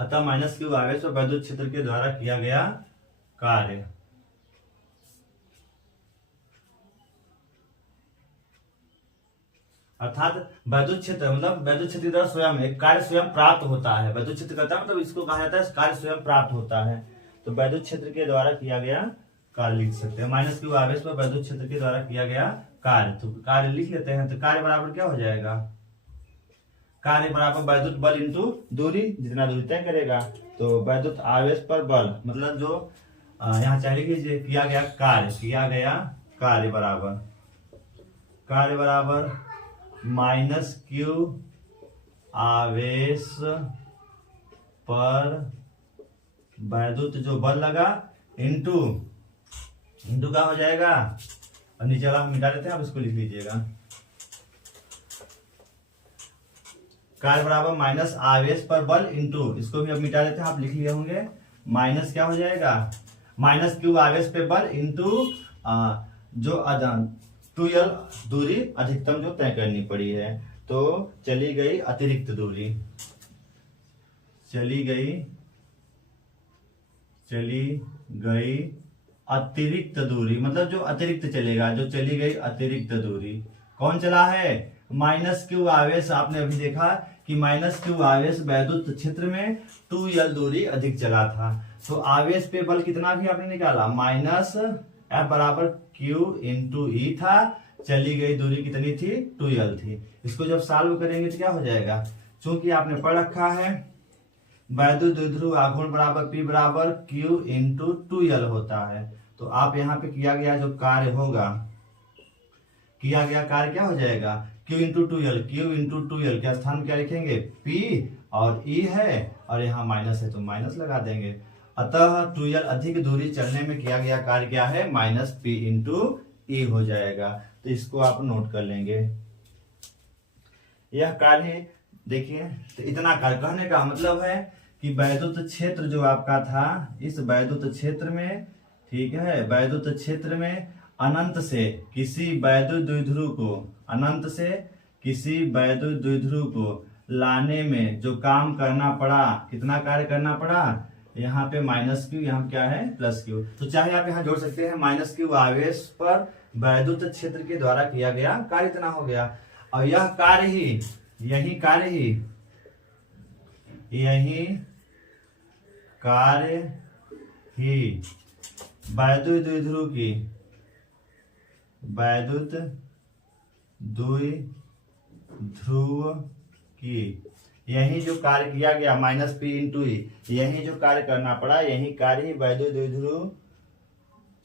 अतः माइनस क्यू आवेश पर वैद्युत क्षेत्र के द्वारा किया गया कार्य। अर्थात वैद्युत क्षेत्र मतलब वैद्युत क्षेत्र के द्वारा स्वयं एक कार्य स्वयं प्राप्त होता है। वैद्युत क्षेत्र करता है मतलब इसको कहा जाता है कार्य स्वयं प्राप्त होता है। तो वैद्युत क्षेत्र के द्वारा किया गया कार्य लिख सकते हैं। माइनस क्यू आवेश पर वैद्युत क्षेत्र के द्वारा किया गया कार्य, तो कार्य लिख लेते हैं। तो कार्य बराबर क्या हो जाएगा, कार्य बराबर वैद्युत बल इंटू दूरी, जितना दूरी तय करेगा। तो वैद्युत आवेश पर बल मतलब जो यहाँ चाहिए किया गया कार्य बराबर माइनस क्यू आवेश पर वैद्युत जो बल लगा इंटू क्या हो जाएगा, और नीचे वाला हम मिटा देते हैं, आप इसको लिख लीजिएगा। कार्य बराबर माइनस आवेश पर बल इंटू, इसको भी अब मिटा देते हैं, आप लिख लिए होंगे। माइनस क्या हो जाएगा, माइनस क्यू आवेश पे बल इंटू जो 2l दूरी अधिकतम जो तय करनी पड़ी है। तो चली गई अतिरिक्त दूरी, चली गई अतिरिक्त दूरी, मतलब जो अतिरिक्त चलेगा, जो चली गई अतिरिक्त दूरी। कौन चला है, माइनस क्यू आवेश। आपने अभी देखा कि माइनस क्यू आवेश वैद्युत क्षेत्र में 2l दूरी अधिक चला था। तो आवेश पे बल कितना भी आपने निकाला, माइनस F बराबर Q इंटू ई था। चली गई दूरी कितनी थी, 2l थी। इसको जब सॉल्व करेंगे तो क्या हो जाएगा, चूंकि आपने पढ़ रखा है वैद्युत द्विध्रुव आघूर्ण बराबर P बराबर Q इंटू 2l होता है। तो आप यहाँ पे किया गया जो कार्य होगा, किया गया कार्य क्या हो जाएगा, Q इंटू 2l के स्थान क्या लिखेंगे, P, और E है और यहाँ माइनस है तो माइनस लगा देंगे। अतः 2l अधिक दूरी चलने में किया गया कार्य क्या है, माइनस P इंटू E हो जाएगा। तो इसको आप नोट कर लेंगे। यह कार्य देखिए, तो इतना कार्य कहने का मतलब है कि वैद्युत क्षेत्र जो आपका था, इस वैद्युत क्षेत्र में, ठीक है, वैद्युत क्षेत्र में अनंत से किसी वैद्युत द्विध्रुव को, अनंत से किसी वैद्युत द्विध्रुव को लाने में जो काम करना पड़ा, कितना कार्य करना पड़ा, यहाँ पे माइनस क्यू, यहाँ क्या है प्लस क्यू। तो चाहे आप यहाँ जोड़ सकते हैं माइनस क्यू आवेश पर वैद्युत क्षेत्र के द्वारा किया गया कार्य इतना हो गया। और यह कार्य ही, यही कार्य ही वैद्युत द्विध्रुव की, वैद्युत द्विध्रुव की, यही जो कार्य किया गया माइनस P इंटू ई, यही जो कार्य करना पड़ा, यही कार्य ही वैद्युत द्विध्रुव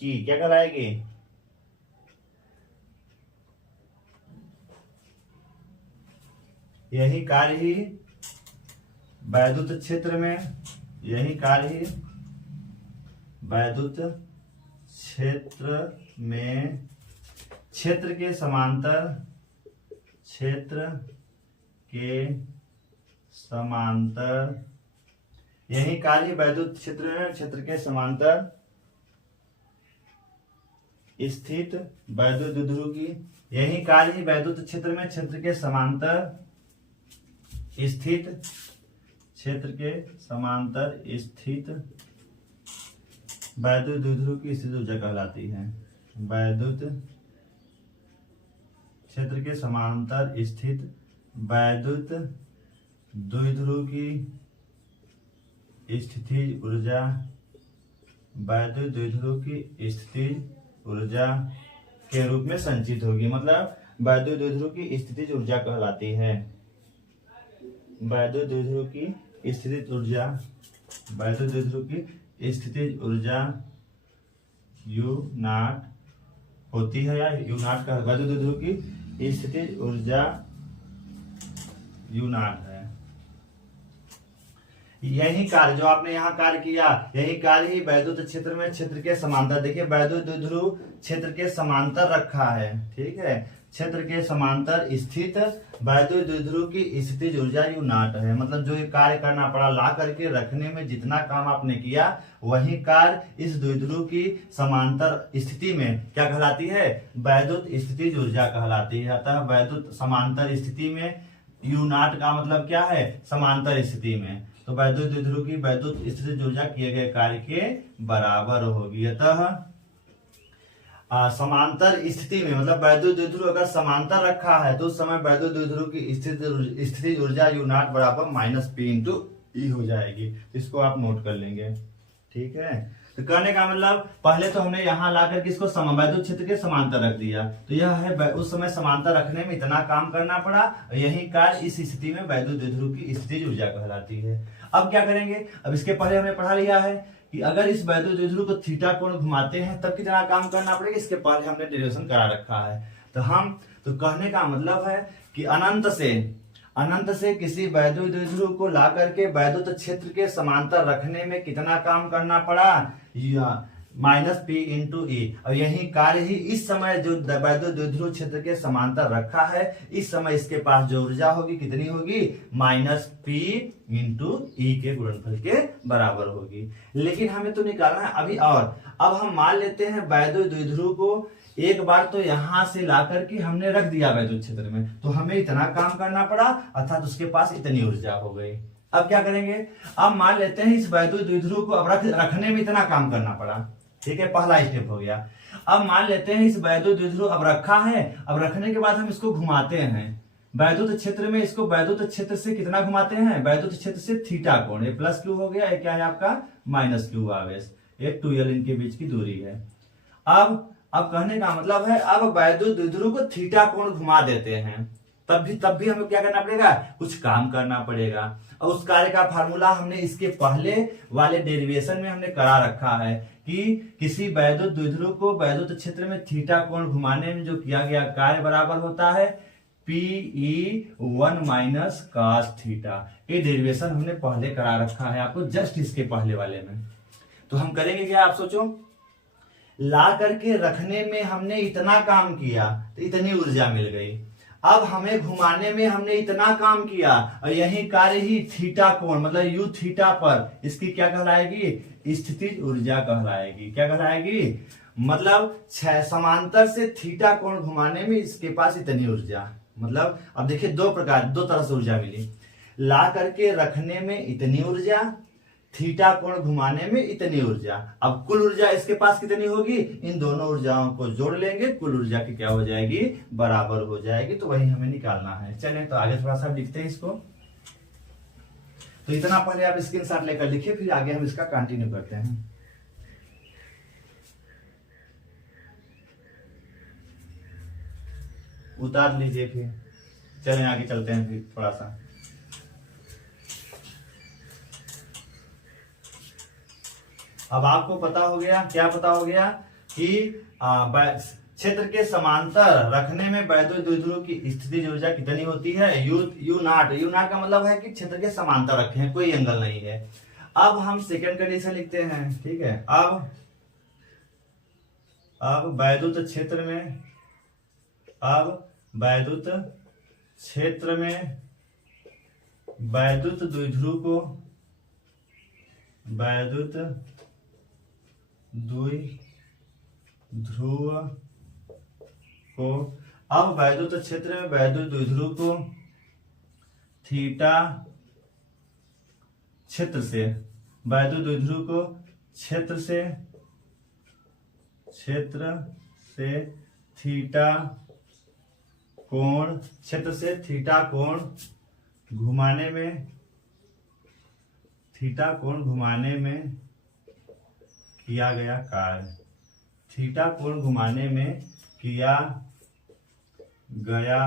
की क्या कहलाएगी, यही कार्य ही वैद्युत क्षेत्र में, यही कार्य ही वैद्युत क्षेत्र में क्षेत्र के समांतर, क्षेत्र के समांतर, यही कार्य वैद्युत क्षेत्र में क्षेत्र के समांतर स्थित वैद्युत द्विध्रुव की, यही कार्य ही वैद्युत क्षेत्र में क्षेत्र के समांतर स्थित, क्षेत्र के समांतर स्थित वैद्युत द्विध्रुव की स्थिति ऊर्जा कहलाती है। वैद्युत क्षेत्र के समांतर स्थित वैद्युत द्विध्रुव की स्थितिज ऊर्जा, वैद्युत द्विध्रुव की स्थितिज ऊर्जा के रूप में संचित होगी। मतलब वैद्युत द्विध्रुव की स्थितिज ऊर्जा कहलाती है। वैद्युत द्विध्रुव की स्थितिज ऊर्जा, वैद्युत द्विध्रुव की स्थितिज ऊर्जा U नॉट होती है, या U नॉट का वैद्युत द्विध्रुव की स्थितिज ऊर्जा U नॉट है। यही कार्य जो आपने यहाँ कार्य किया, यही कार्य ही वैद्युत क्षेत्र में क्षेत्र के समांतर, देखिए वैद्युत द्विध्रुव क्षेत्र के समांतर रखा है, ठीक है, क्षेत्र के समांतर स्थित वैद्युत द्विध्रुव की स्थितिज ऊर्जा U नॉट है। मतलब जो ये कार्य करना पड़ा, ला करके रखने में जितना काम आपने किया, वही कार्य इस द्विध्रुव की समांतर स्थिति में क्या कहलाती है, वैद्युत स्थितिज ऊर्जा कहलाती है। अतः वैद्युत समांतर स्थिति में U नॉट का मतलब क्या है, समांतर स्थिति में। तो वैद्युत द्विध्रुव की वैद्युत स्थितिज ऊर्जा किए गए कार्य के बराबर होगी। अतः समांतर स्थिति में मतलब वैद्युत द्विध्रुव अगर समांतर रखा है तो उस समय वैद्युत द्विध्रुव की स्थितिज ऊर्जा U नॉट बराबर माइनस P इंटू ई हो जाएगी। तो इसको आप नोट कर लेंगे, ठीक है। तो कहने का मतलब पहले तो हमने यहाँ लाकर के इसको वैद्युत क्षेत्र के समांतर रख दिया, तो यह है उस समय समांतर रखने में इतना काम करना पड़ा, यही कार्य इस स्थिति में वैद्युत द्विध्रुव की स्थितिज ऊर्जा कहलाती है। अब क्या करेंगे, अब इसके पहले हमने पढ़ा लिया है कि अगर इस वैद्युत द्विध्रुव को थीटा कोण घुमाते हैं तब कितना काम करना पड़ेगा, इसके पहले हमने डेरिवेशन करा रखा है। तो कहने का मतलब है कि अनंत से किसी वैद्युत द्विध्रुव को ला करके वैद्युत क्षेत्र के समांतर रखने में कितना काम करना पड़ा, माइनस P इंटू ई। और यही कार्य ही इस समय जो वैद्युत द्विध्रुव क्षेत्र के समांतर रखा है, इस समय इसके पास जो ऊर्जा होगी कितनी होगी, माइनस P इंटू ई के गुणनफल के बराबर होगी। लेकिन हमें तो निकालना है अभी और। अब हम मान लेते हैं वैद्युत द्विध्रुव को एक बार तो यहां से ला करके हमने रख दिया वैद्युत क्षेत्र में, तो हमें इतना काम करना पड़ा, अर्थात उसके पास इतनी ऊर्जा हो गई। अब क्या करेंगे, अब मान लेते हैं इस वैद्युत द्विध्रुव को अब रखने में इतना काम करना पड़ा, ठीक है, पहला स्टेप हो गया। अब मान लेते हैं इस वैद्युत द्विध्रुव अब रखा है, अब रखने के बाद हम इसको घुमाते हैं वैद्युत क्षेत्र में। इसको वैद्युत क्षेत्र से कितना घुमाते हैं, वैद्युत क्षेत्र से थीटा कोण, ये प्लस क्यू हो गया, ये क्या है आपका माइनस क्यू आवेश, ये 2l इनके बीच की दूरी है। अब कहने का मतलब है अब वैद्युत द्विध्रुव को थीटा कोण घुमा देते हैं, तब भी हमें क्या करना पड़ेगा, कुछ काम करना पड़ेगा। और उस कार्य का फार्मूला हमने इसके पहले वाले डेरिवेशन में हमने करा रखा है कि किसी वैद्युत द्विध्रुव को वैद्युत क्षेत्र में थीटा कोण घुमाने में जो किया गया कार्य बराबर होता है PE1 माइनस cos थीटा। ये डेरिवेशन हमने पहले करा रखा है आपको जस्ट इसके पहले वाले में। तो हम करेंगे क्या, आप सोचो, ला करके रखने में हमने इतना काम किया तो इतनी ऊर्जा मिल गई। अब हमें घुमाने में हमने इतना काम किया और यही कार्य ही थीटा कोण मतलब यू थीटा पर इसकी क्या कहलाएगी, स्थितिज ऊर्जा कहलाएगी। क्या कहलाएगी, मतलब समांतर से थीटा कोण घुमाने में इसके पास इतनी ऊर्जा, मतलब अब देखिए दो तरह से ऊर्जा मिली, ला करके रखने में इतनी ऊर्जा, थीटा कोण घुमाने में इतनी ऊर्जा। अब कुल ऊर्जा इसके पास कितनी होगी, इन दोनों ऊर्जाओं को जोड़ लेंगे, कुल ऊर्जा की क्या हो जाएगी, बराबर हो जाएगी। तो वही हमें निकालना है। चलें तो आगे थोड़ा सा लिखते हैं इसको। तो इतना पहले आप स्क्रीनशॉट लेकर लिखिए, फिर आगे हम इसका कंटिन्यू करते हैं। उतार लीजिए, फिर चलें आगे चलते हैं फिर थोड़ा सा। अब आपको पता हो गया, क्या पता हो गया कि क्षेत्र के समांतर रखने में वैद्युत द्विध्रुव की स्थितिज ऊर्जा कितनी होती है, यू नॉट का मतलब है कि क्षेत्र के समांतर रखे हैं, कोई एंगल नहीं है। अब हम सेकंड कंडीशन लिखते हैं, ठीक है। अब वैद्युत क्षेत्र में वैद्युत द्विध्रुव को अब वैद्युत क्षेत्र में वैद्युत द्विध्रुव को थीटा क्षेत्र से वैद्युत द्विध्रुव को क्षेत्र से थीटा कोण घुमाने में किया गया कार्य, थीटा कोण घुमाने में किया गया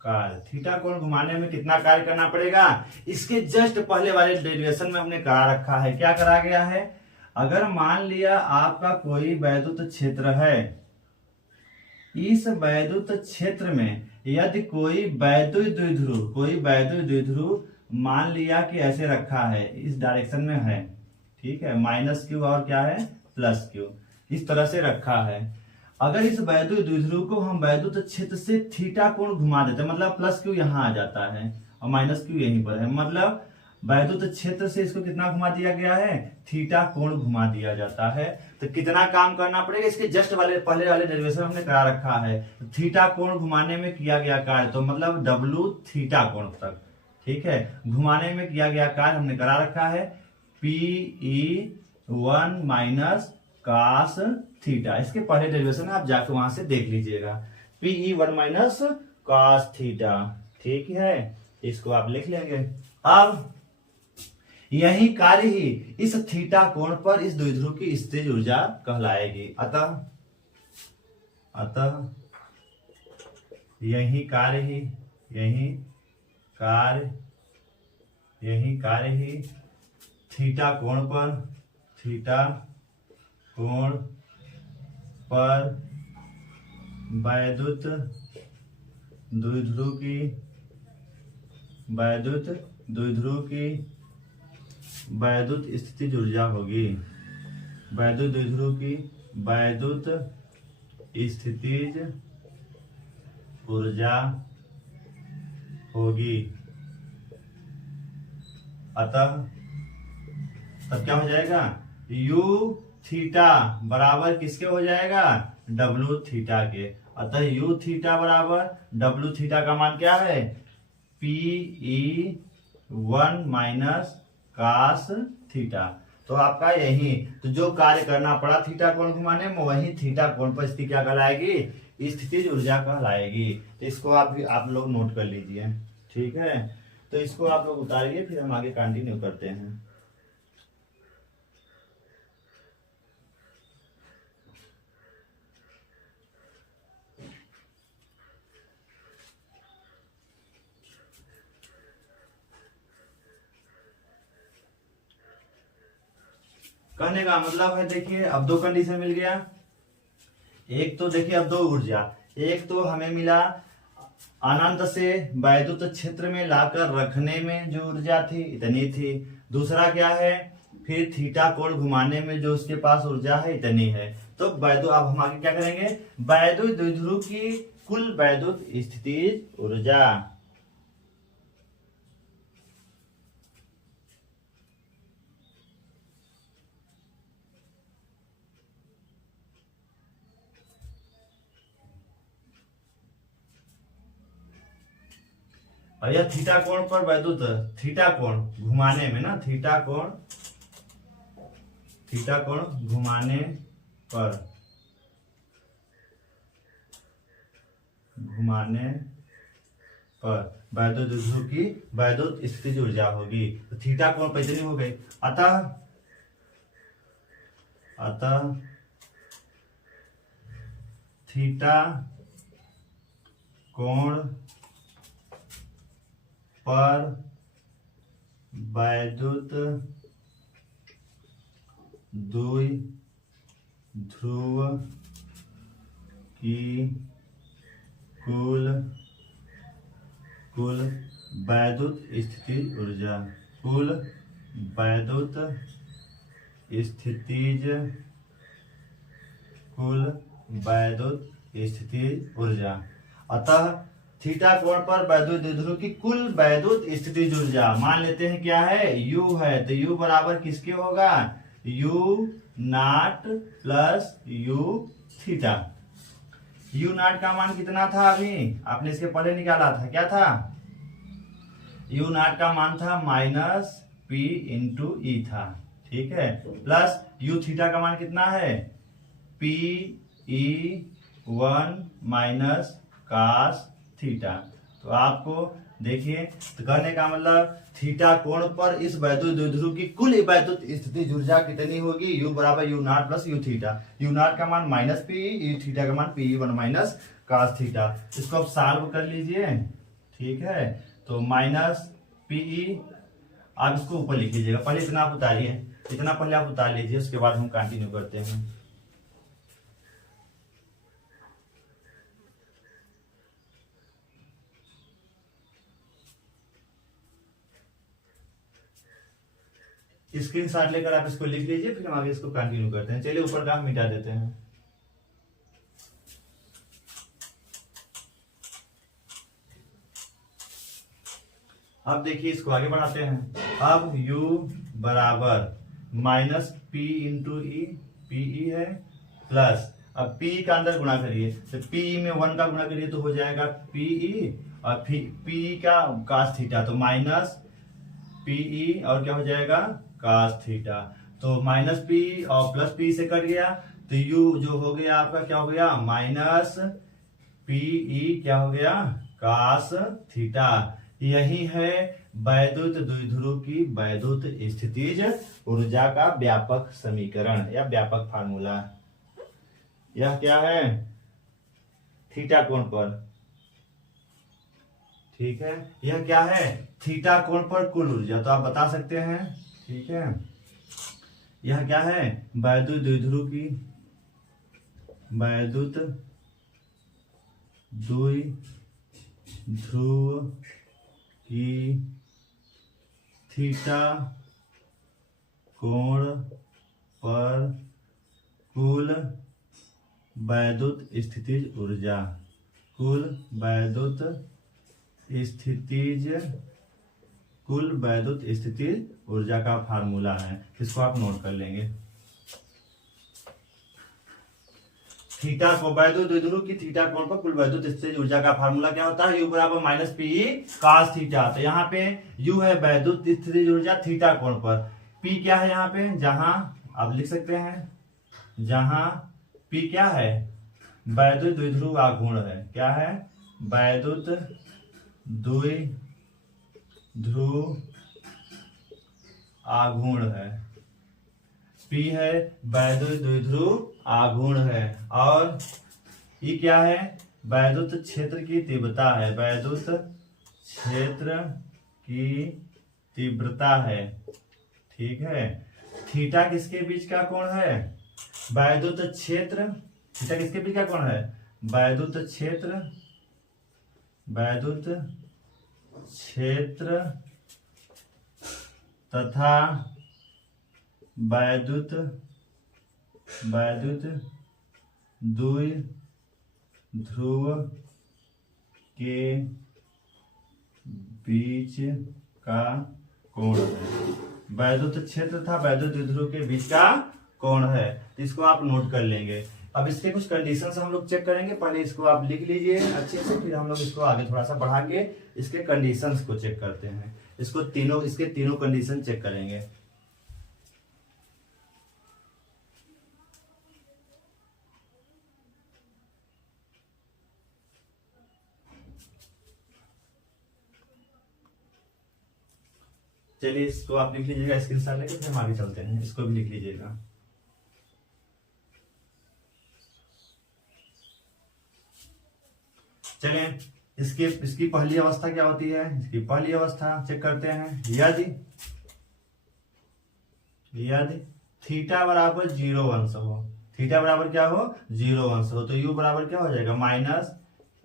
कार्य। थीटा कोण घुमाने में कितना कार्य करना पड़ेगा, इसके जस्ट पहले वाले डेरिवेशन में हमने करा रखा है। क्या करा गया है, अगर मान लिया आपका कोई वैद्युत क्षेत्र है, इस वैद्युत क्षेत्र में यदि कोई वैद्युत द्विध्रुव मान लिया कि ऐसे रखा है, इस डायरेक्शन में है, ठीक है, माइनस क्यू और क्या है प्लस क्यू, इस तरह से रखा है। अगर इस वैद्युत द्विध्रुव को हम वैद्युत क्षेत्र से थीटा कोण घुमा देते हैं, मतलब प्लस क्यू यहाँ आ जाता है और माइनस क्यू यहीं पर है, मतलब वैद्युत क्षेत्र से इसको कितना घुमा दिया गया है, थीटा कोण घुमा दिया जाता है। तो कितना काम करना पड़ेगा, इसके जस्ट पहले वाले डेरिवेशन हमने करा रखा है। थीटा कोण घुमाने में किया गया कार्य, तो मतलब डब्लू थीटा कोण तक, ठीक है, घुमाने में किया गया कार्य हमने करा रखा है PE1 माइनस कास थीटा। इसके पहले डेरिवेशन आप जाके वहां से देख लीजिएगा, PE1 माइनस कास थीटा। ठीक है, इसको आप लिख लेंगे। अब यही कार्य ही इस थीटा कोण पर इस द्विध्रुव की स्थितिज ऊर्जा कहलाएगी। अतः यही कार्य ही थीटा कोण पर वैद्युत द्विध्रुव की वैद्युत स्थितिज ऊर्जा होगी। वैद्युत द्विध्रुव की वैद्युत स्थितिज ऊर्जा होगी। अतः तब क्या हो जाएगा, यू थीटा बराबर किसके हो जाएगा, डब्लू थीटा के। अतः यू थीटा बराबर डब्लू थीटा का मान क्या है, PE1 माइनस कास थीटा। तो आपका यही तो जो कार्य करना पड़ा थीटा कोण घुमाने में, वही थीटा कोण पर स्थिति क्या कहलाएगी, स्थितिज ऊर्जा कहलाएगी। तो इसको आप लोग नोट कर लीजिए। ठीक है, तो इसको आप लोग उतारिए, फिर हम आगे कंटिन्यू करते हैं। कहने का मतलब है, देखिए अब दो कंडीशन मिल गया। एक तो देखिए अब दो ऊर्जा, एक तो हमें मिला अनंत से वैद्युत क्षेत्र में लाकर रखने में जो ऊर्जा थी इतनी थी। दूसरा क्या है, फिर थीटा कोण घुमाने में जो उसके पास ऊर्जा है इतनी है। तो वैद्युत, अब हम आगे क्या करेंगे, वैद्युत द्विध्रुव की कुल वैद्युत स्थितिज ऊर्जा। और यह थीटा कोण पर वैद्युत, थीटा कोण घुमाने में ना, थीटा कोण घुमाने पर वैद्युत द्विध्रुव की वैद्युत स्थितिज ऊर्जा होगी। तो थीटा कोण पर इतनी हो गई। अतः थीटा कोण पर वैद्युत द्विध्रुव की कुल वैद्युत स्थितिज ऊर्जा, कुल वैद्युत स्थितिज ऊर्जा। अतः थीटा कोण पर वैद्युत द्विध्रुव की कुल वैद्युत स्थितिज ऊर्जा मान लेते हैं क्या है, U है। तो U बराबर किसके होगा, U not plus U theta. U not का मान कितना था, अभी आपने इसके पहले निकाला था, क्या था, U नॉट का मान था माइनस P इंटू E था। ठीक है, प्लस U थीटा का मान कितना है, PE1 माइनस कास थीटा। तो आपको देखिए, तो कहने का मतलब थीटा कोण पर इस वैद्युत द्विध्रुव की कुल वैद्युत स्थितिज ऊर्जा कितनी होगी, U बराबर U not plus U theta. U not का मान माइनस PE, U थीटा का मान PE1 माइनस कास थीटा। इसको आप सॉल्व कर लीजिए। ठीक है, तो माइनस PE, आप इसको ऊपर लिख लीजिएगा। पहले इतना आप उतारिए, इतना पहले आप उतार लीजिए, उसके बाद हम कंटिन्यू करते हैं। स्क्रीनशॉट लेकर आप इसको लिख लीजिए, फिर हम आगे इसको कंटिन्यू करते हैं। चलिए ऊपर का हम मिटा देते हैं। अब देखिए इसको आगे बढ़ाते हैं। अब U बराबर माइनस P इंटू ई, PE है, प्लस अब PE का अंदर गुणा करिए, तो PE में 1 का गुणा करिए तो हो जाएगा PE, और पी का cos थीटा, तो माइनस पीई और क्या हो जाएगा cos थीटा। तो माइनस पी और प्लस पी से कट गया, तो यू जो हो गया आपका क्या हो गया माइनस पीई क्या हो गया cos थीटा। यही है वैद्युत द्विध्रुव की वैद्युत स्थितिज ऊर्जा का व्यापक समीकरण या व्यापक फार्मूला। यह क्या है थीटा कोण पर, ठीक है। यह क्या है थीटा कोण पर कुल ऊर्जा, तो आप बता सकते हैं, ठीक है। यह क्या है वैद्युत द्विध्रुव की वैद्युत द्विध्रुव की थीटा कोण पर कुल वैद्युत स्थितिज ऊर्जा, कुल वैद्युत स्थितिज ऊर्जा का फार्मूला है। इसको आप नोट कर लेंगे। थीटा को वैद्युत द्विध्रुव की थीटा कोण पर कुल वैद्युत स्थितिज ऊर्जा का फार्मूला क्या होता है, यू बराबर माइनस पी cos थीटा। तो यहाँ पे यू है वैद्युत स्थितिज ऊर्जा थीटा कोण पर, पी क्या है यहाँ पे, जहां आप लिख सकते हैं जहां पी क्या है वैद्युत द्विध्रुव आघूर्ण है, क्या है वैद्युत द्विध्रुव आघूर्ण है, पी है वैद्युत द्विध्रुव आघूर्ण है, और ये क्या है वैद्युत क्षेत्र की तीव्रता है, वैद्युत क्षेत्र की तीव्रता है, ठीक है। थीटा किसके बीच का कोण है वैद्युत क्षेत्र, थीटा किसके बीच का कोण है वैद्युत क्षेत्र तथा वैद्युत द्विध्रुव के बीच का कोण है, वैद्युत क्षेत्र तथा वैद्युत द्विध्रुव के बीच का कोण है। इसको आप नोट कर लेंगे। अब इसके कुछ कंडीशंस हम लोग चेक करेंगे, पहले इसको आप लिख लीजिए अच्छे से, फिर हम लोग इसको आगे थोड़ा सा बढ़ा के इसके कंडीशंस को चेक करते हैं। इसके तीनों कंडीशन चेक करेंगे। चलिए इसको आप लिख लीजिएगा स्क्रीनशॉट लेके, फिर हम आगे चलते हैं। इसको भी लिख लीजिएगा। चलिए इसकी पहली अवस्था क्या होती है, इसकी पहली अवस्था चेक करते हैं। यदि थीटा बराबर 0 अंश हो, थीटा बराबर क्या हो 0 अंश हो, तो यू बराबर क्या हो जाएगा माइनस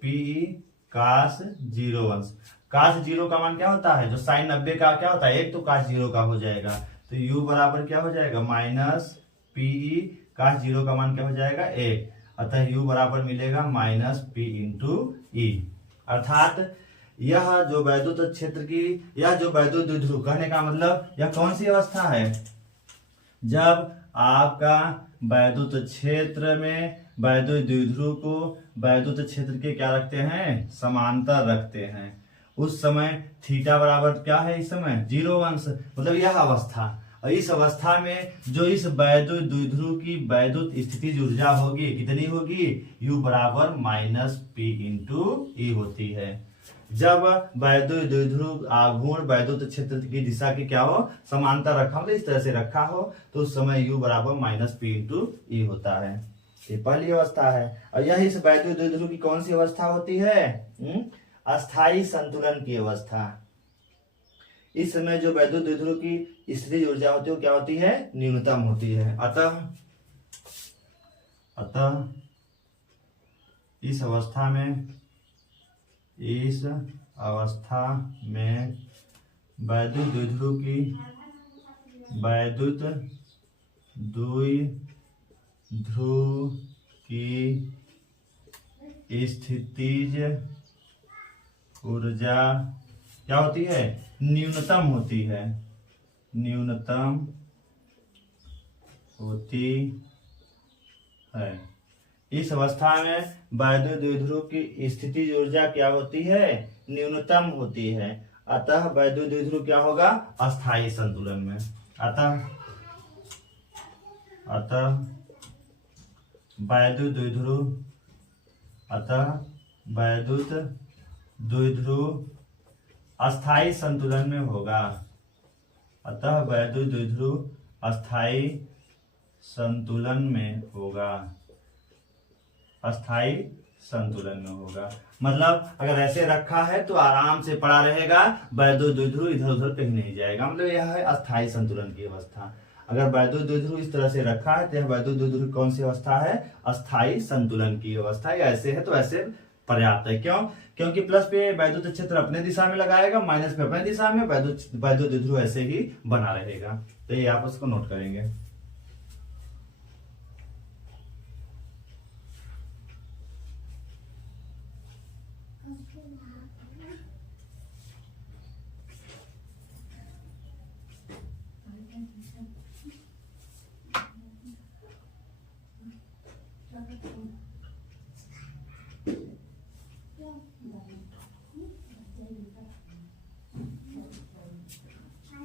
पीई cos 0 अंश। cos 0 का मान क्या होता है, जो साइन 90 का क्या होता है 1, तो cos 0 का हो जाएगा, तो u बराबर क्या हो जाएगा माइनस पीई cos 0 का मान क्या हो जाएगा 1, अतः u बराबर मिलेगा माइनस पी इंटू ई। अर्थात यह जो वैद्युत क्षेत्र की, यह जो वैद्युत द्विध्रुव, कहने का मतलब यह कौन सी अवस्था है, जब आपका वैद्युत क्षेत्र में वैद्युत द्विध्रुव को वैद्युत क्षेत्र के क्या रखते हैं समांतर रखते हैं, उस समय थीटा बराबर क्या है इस समय 0 अंश, मतलब यह अवस्था। और इस अवस्था में जो इस वैद्युत द्विध्रुव की वैद्युत स्थितिज ऊर्जा होगी कितनी होगी, U बराबर माइनस पी इंटू ई होती है। जब वैद्युत द्विध्रुव आघूर्ण वैद्युत क्षेत्र की दिशा की क्या हो समांतर रखा हो, इस तरह से रखा हो, तो उस समय U बराबर माइनस पी इंटू ई होता है। ये पहली अवस्था है। और यह इस वैद्युत द्विध्रुव की कौन सी अवस्था होती है, अस्थायी संतुलन की अवस्था। इस समय जो वैद्युत द्विध्रुव की स्थितिज ऊर्जा होती है वो क्या होती है न्यूनतम होती है। अतः इस अवस्था में वैद्युत द्विध्रुव की स्थितिज ऊर्जा क्या होती है न्यूनतम होती है, इस अवस्था में वैद्युत द्विध्रुव की स्थितिज ऊर्जा क्या होती है न्यूनतम होती है, अतः वैद्युत द्विध्रुव क्या होगा, अस्थायी संतुलन में। अतः वैद्युत द्विध्रुव अस्थायी संतुलन में होगा। अतः वैद्युत द्विध्रुव अस्थायी संतुलन में होगा, अस्थायी संतुलन में होगा। मतलब अगर ऐसे रखा है तो आराम से पड़ा रहेगा, वैद्युत द्विध्रुव इधर उधर कहीं नहीं जाएगा, मतलब यह है अस्थायी संतुलन की अवस्था। अगर वैद्युत द्विध्रुव इस तरह से रखा है तो यह वैद्युत द्विध्रुव कौन सी अवस्था है, अस्थायी संतुलन की अवस्था। ऐसे है तो ऐसे पर्याप्त है। क्यों? क्योंकि प्लस पे वैद्युत क्षेत्र अपने दिशा में लगाएगा, माइनस पे अपने दिशा में, वैद्युत द्विध्रुव ऐसे ही बना रहेगा। तो ये आप उसको नोट करेंगे।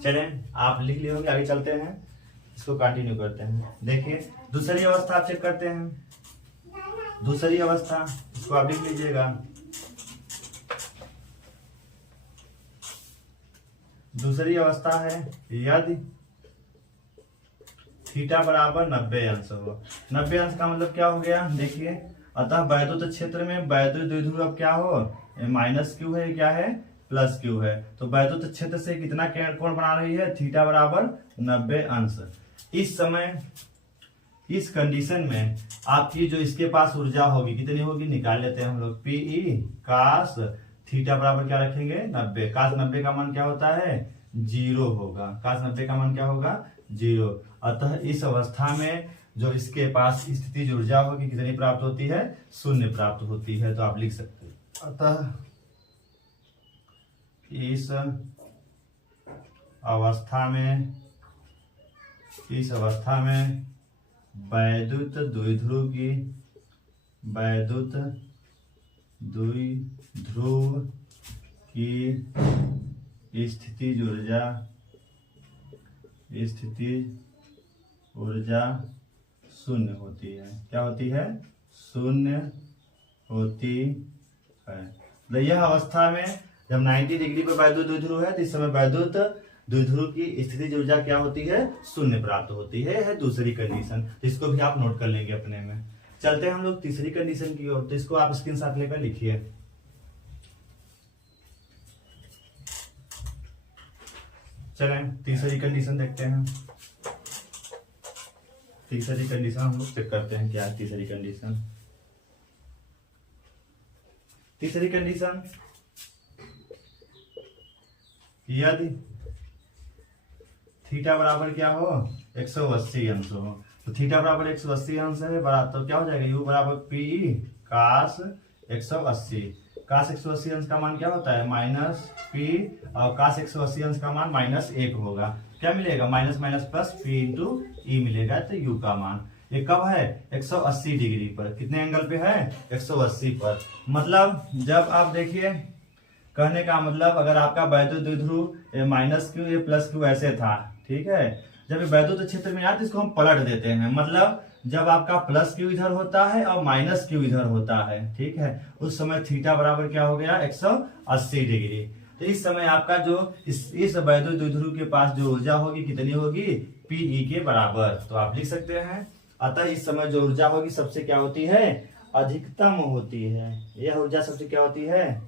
चलें, आप लिख लिए होंगे, आगे चलते हैं, इसको कंटिन्यू करते हैं। देखिए दूसरी अवस्था आप चेक करते हैं। दूसरी अवस्था इसको आप लिख लीजिएगा। दूसरी अवस्था है यदि थीटा बराबर 90 अंश हो। 90 अंश का मतलब क्या हो गया, देखिए अतः वैद्युत क्षेत्र में वैद्युत द्विध्रुव अब क्या हो, माइनस क्यू है, क्या है, प्लस क्यू है। तो वैद्युत क्षेत्र से कितना कोण बना रही है, थीटा बराबर 90 अंश। इस समय इस कंडीशन में आपकी जो इसके पास ऊर्जा होगी कितनी होगी, निकाल लेते हैं हम लोग। पीई कास थीटा बराबर क्या रखेंगे, 90। कास 90 का मान क्या होता है, 0 होगा। कास 90 का मान क्या होगा, 0। अतः इस अवस्था में जो इसके पास स्थितिज ऊर्जा होगी कितनी प्राप्त होती है, 0 प्राप्त होती है। तो आप लिख सकते हैं अतः इस अवस्था में वैद्युत द्विध्रुव की स्थितिज ऊर्जा 0 होती है। क्या होती है, 0 होती है। तो यह अवस्था में जब 90 डिग्री पर वैद्युत द्विध्रुव है तो इस समय वैद्युत द्विध्रुव की स्थितिज ऊर्जा क्या होती है, 0 प्राप्त होती है दूसरी कंडीशन। इसको भी आप नोट कर लेंगे अपने में। चलते हैं हम लोग तीसरी कंडीशन की ओर। तो इसको आप स्क्रीनशॉट लेकर लिखिए। चलें तीसरी कंडीशन देखते हैं। तीसरी कंडीशन हम लोग चेक करते हैं क्या है तीसरी कंडीशन। तीसरी कंडीशन यदि थीटा बराबर क्या हो, 180 अंश हो। तो थीटा बराबर 180 अंश है, बराबर तो क्या हो जाएगा, यू बराबर पी कास 180। कास 180 अंश का मान क्या होता है, माइनस पी, और कास 180 अंश का मान -1 होगा। क्या मिलेगा, minus minus plus P into E मिलेगा। तो यू का मान ये कब है, 180 डिग्री पर। कितने एंगल पे है, 180 पर। मतलब जब आप देखिए, कहने का मतलब अगर आपका वैद्युत द्विध्रुव माइनस क्यू ये प्लस क्यू ऐसे था, ठीक है, जब ये वैद्युत क्षेत्र में आते इसको हम पलट देते हैं। मतलब जब आपका प्लस क्यू इधर होता है और माइनस क्यू इधर होता है, ठीक है, उस समय थीटा बराबर क्या हो गया, 180 डिग्री। तो इस समय आपका जो इस वैद्युत द्विध्रुव के पास जो ऊर्जा होगी कितनी होगी, पीई के बराबर। तो आप लिख सकते हैं अतः इस समय जो ऊर्जा होगी सबसे क्या होती है, अधिकतम होती है। यह ऊर्जा सबसे क्या होती है,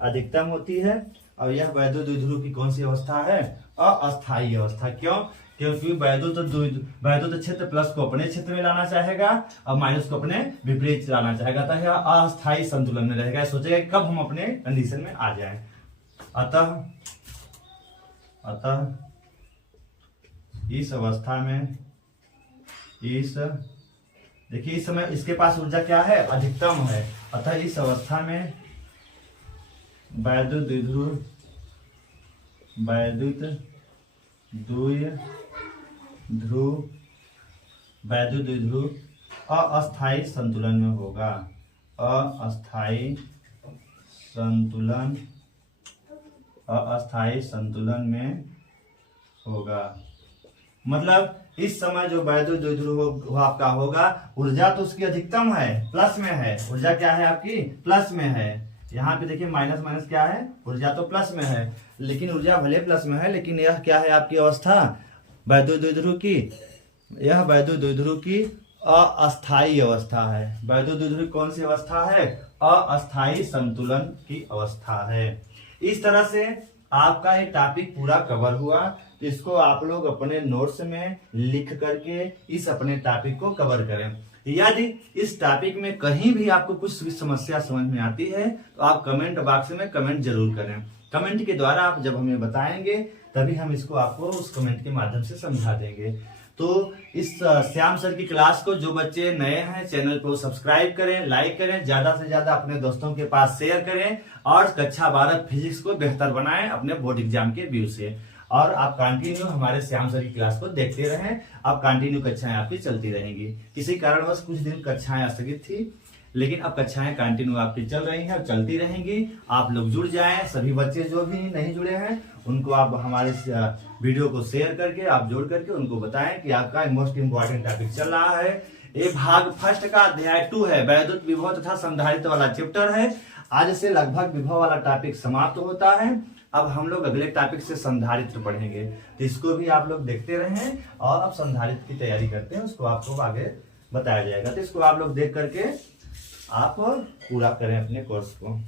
अधिकतम होती है। और यह वैद्युत द्विध्रुव की कौन सी अवस्था है, अस्थायी अवस्था। क्यों, क्योंकि वैद्युत क्षेत्र प्लस को अपने क्षेत्र में लाना चाहेगा और माइनस को अपने विपरीत लाना चाहेगा। तो यह अस्थायी संतुलन में रहेगा, सोचेगा कब हम अपने कंडीशन में आ जाएं। अतः इस अवस्था में देखिए इस समय इसके पास ऊर्जा क्या है, अधिकतम है। अतः इस अवस्था में वैद्युत द्विध्रुव अस्थायी संतुलन में होगा, अस्थायी संतुलन अस्थाई संतुलन में होगा। मतलब इस समय जो वैद्युत द्विध्रुव आपका होगा, ऊर्जा तो उसकी अधिकतम है, प्लस में है। ऊर्जा क्या है आपकी? प्लस में है। यहाँ पे देखिए माइनस माइनस क्या है? ऊर्जा तो प्लस में है, लेकिन ऊर्जा भले प्लस में है, लेकिन यह क्या है आपकी अवस्था वैद्युत द्विध्रुव की? यह वैद्युत द्विध्रुव की अस्थाई अवस्था है। वैद्युत द्विध्रुव कौन सी अवस्था है? अस्थाई संतुलन की अवस्था है। इस तरह से आपका ये टॉपिक पूरा कवर हुआ। तो इसको आप लोग अपने नोट्स में लिख करके इस अपने टॉपिक को कवर करें। यदि इस टॉपिक में कहीं भी आपको कुछ भी समस्या समझ में आती है तो आप कमेंट बॉक्स में कमेंट जरूर करें। कमेंट के द्वारा आप जब हमें बताएंगे तभी हम इसको आपको उस कमेंट के माध्यम से समझा देंगे। तो इस श्याम सर की क्लास को जो बच्चे नए हैं चैनल को सब्सक्राइब करें, लाइक करें, ज्यादा से ज्यादा अपने दोस्तों के पास शेयर करें और कक्षा 12 फिजिक्स को बेहतर बनाएं अपने बोर्ड एग्जाम के व्यू से। और आप कंटिन्यू हमारे श्याम सर की क्लास को देखते रहें। अब कंटिन्यू कक्षाएं आपकी चलती रहेंगी। किसी कारणवश कुछ दिन कक्षाएं स्थगित थी, लेकिन अब कक्षाएं कंटिन्यू आपकी चल रही हैं और चलती रहेंगी। आप लोग जुड़ जाएं। सभी बच्चे जो भी नहीं जुड़े हैं उनको आप हमारे वीडियो को शेयर करके आप जोड़ करके उनको बताएं कि आपका मोस्ट इंपॉर्टेंट टॉपिक चल रहा है। ये भाग फर्स्ट का अध्याय 2 है, वैद्युत विभव तथा संधारित्र वाला चैप्टर है। आज से लगभग विभव वाला टॉपिक समाप्त होता है। अब हम लोग अगले टॉपिक से संधारित्र पढ़ेंगे, तो इसको भी आप लोग देखते रहें और अब संधारित्र की तैयारी करते हैं, उसको आपको आगे बताया जाएगा। तो इसको आप लोग देख करके आप पूरा करें अपने कोर्स को।